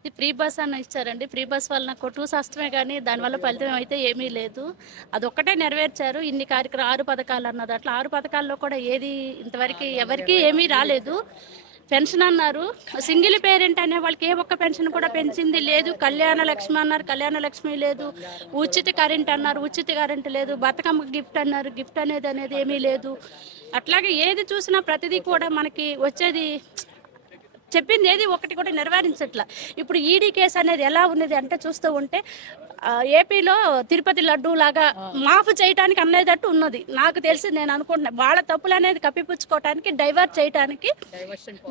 ఇది free bus అని ఇచ్చారండి. ఫ్రీ బస్ వల్ల నాకు టూ సస్తమే కానీ దానివల్ల ఫలితం అయితే ఏమీ లేదు. అదొక్కటే నెరవేర్చారు. ఇన్ని కార్యక్రమాలు 6 పథకాలు అన్నారు. అట్లా 6 పథకాల్లో కూడా ఏది ఇంతవరకు ఎవరికీ ఏమీ రాలేదు. పెన్షన్ అన్నారు. సింగిల్ పేరెంట్ అనే వాళ్ళకి ఏ ఒక్క పెన్షన్ కూడా పెంచింది లేదు. కళ్యాణ లక్ష్మి అన్నారు. కళ్యాణ లక్ష్మి లేదు. ఉచిత కరెంట్ అన్నారు. ఉచిత కరెంట్ లేదు. బతుకమ్మ గిఫ్ట్ అన్నారు. గిఫ్ట్ అనేది ఏమీ లేదు. అట్లాగే ఏది చూసినా ప్రతిదీ కూడా మనకి వచ్చేది చెప్పింది ఏది ఒకటి కూడా నెరవేరించట్ల. ఇప్పుడు ఈడీ కేసు అనేది ఎలా ఉన్నది అంటే చూస్తూ ఉంటే ఏపీలో తిరుపతి లడ్డూ లాగా మాఫ్ చేయడానికి అనేటట్టు ఉన్నది. నాకు తెలిసి నేను అనుకుంటున్నా వాళ్ళ తప్పులు అనేది కప్పిపుచ్చుకోవటానికి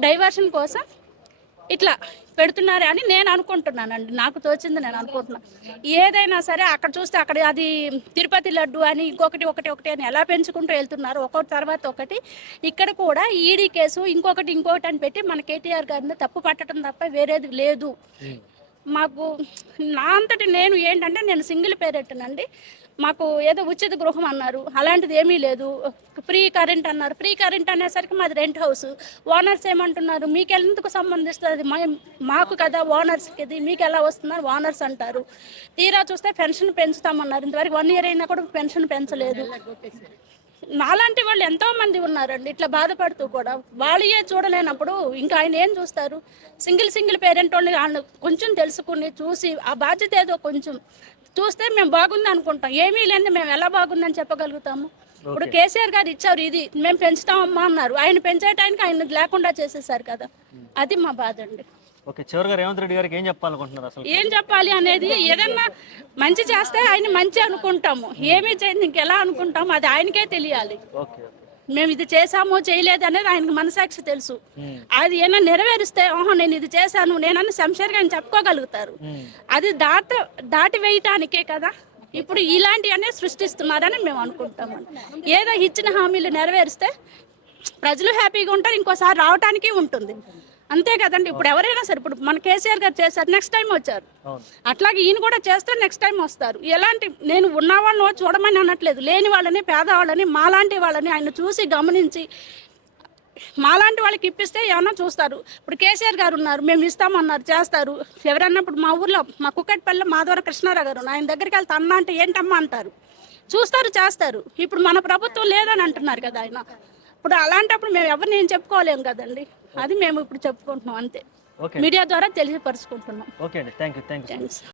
డైవర్షన్ కోసం ఇట్లా పెడుతున్నారే అని నేను అనుకుంటున్నానండి. నాకు తోచింది నేను అనుకుంటున్నాను. ఏదైనా సరే అక్కడ చూస్తే అక్కడ అది తిరుపతి లడ్డు అని ఒకటి అని ఎలా పెంచుకుంటూ వెళ్తున్నారు ఒకటి తర్వాత ఒకటి. ఇక్కడ కూడా ఈడీ కేసు ఇంకొకటి అని పెట్టి మన కేటీఆర్ గారిని తప్పు పట్టడం తప్ప వేరేది లేదు. మాకు నా అంతటి నేను ఏంటంటే నేను సింగిల్ పేరెంట్నండి. మాకు ఏదో ఉచిత గృహం అన్నారు, అలాంటిది ఏమీ లేదు. ఫ్రీ కరెంట్ అన్నారు. ఫ్రీ కరెంట్ అనేసరికి మాది రెంట్ హౌస్. ఓనర్స్ ఏమంటున్నారు, మీకు ఎందుకు సంబంధిస్తుంది, మాకు కదా ఓనర్స్కి, ఇది మీకు ఎలా వస్తున్నారు ఓనర్స్ అంటారు. తీరా చూస్తే పెన్షన్ పెంచుతామన్నారు. ఇంతవరకు 1 year అయినా కూడా పెన్షన్ పెంచలేదు. నాలాంటి వాళ్ళు ఎంతో మంది ఉన్నారండి ఇట్లా బాధపడుతూ కూడా. వాళ్ళే చూడలేనప్పుడు ఇంకా ఆయన ఏం చూస్తారు. సింగిల్ పేరెంట్ వాళ్ళని కొంచెం తెలుసుకుని చూసి ఆ బాధ్యత ఏదో కొంచెం చూస్తే మేము బాగుంది అనుకుంటాం. ఏమీ లేని మేము ఎలా బాగుందని చెప్పగలుగుతాము. ఇప్పుడు కేసీఆర్ గారు ఇచ్చారు, ఇది మేము పెంచుతామమ్మా అన్నారు. ఆయన పెంచేటానికి ఆయన లేకుండా చేసేసారు కదా. అది మా బాధ అండి. ఓకే, చివరిగా రేవంత్ రెడ్డి గారికి ఏం చెప్పాలనుకుంటున్నారు? అసలు ఏం చెప్పాలి అనేది, ఏదన్నా మంచి చేస్తే ఆయన మంచి అనుకుంటాము, ఏమీ చేయండి ఇంకెలా అనుకుంటాము అది ఆయనకే తెలియాలి. ఓకే, మేము ఇది చేసామో చేయలేదు అనేది ఆయనకు మనసాక్షి తెలుసు. అది ఏమైనా నెరవేరిస్తే ఓహో నేను ఇది చేశాను నేనని శంషేర్గా ఆయన చెప్పుకోగలుగుతారు. అది దాటి వేయటానికే కదా ఇప్పుడు ఇలాంటివన్నీ సృష్టిస్తున్నారని మేము అనుకుంటాము. ఏదో ఇచ్చిన హామీలు నెరవేరిస్తే ప్రజలు హ్యాపీగా ఉంటారు, ఇంకోసారి రావటానికి ఉంటుంది. అంతే కదండి. ఇప్పుడు ఎవరైనా సరే, ఇప్పుడు మన కేసీఆర్ గారు చేశారు, నెక్స్ట్ టైం వచ్చారు. అట్లాగే ఈయన కూడా చేస్తే నెక్స్ట్ టైం వస్తారు. ఎలాంటి నేను ఉన్న వాళ్ళని చూడమని అనట్లేదు, లేని వాళ్ళని పేదవాళ్ళని మాలాంటి వాళ్ళని ఆయన చూసి గమనించి మాలాంటి వాళ్ళకి ఇప్పిస్తే ఏమన్నా చూస్తారు. ఇప్పుడు కేసీఆర్ గారు ఉన్నారు, మేము ఇస్తామన్నారు, చేస్తారు. ఎవరన్నా ఇప్పుడు మా ఊర్లో మా కుక్కటిపల్లిలో మాధవర కృష్ణారావు గారు ఆయన దగ్గరికి వెళ్తే అన్న అంటే ఏంటమ్మా అంటారు, చూస్తారు, చేస్తారు. ఇప్పుడు మన ప్రభుత్వం లేదని అంటున్నారు కదా ఆయన. ఇప్పుడు అలాంటప్పుడు మేము ఎవరిని ఏం చెప్పుకోలేము కదండి. అది మేము ఇప్పుడు చెప్పుకుంటున్నాం అంతే, మీడియా ద్వారా తెలియపరుచుకుంటున్నాం. ఓకే అండి, థ్యాంక్ యూ.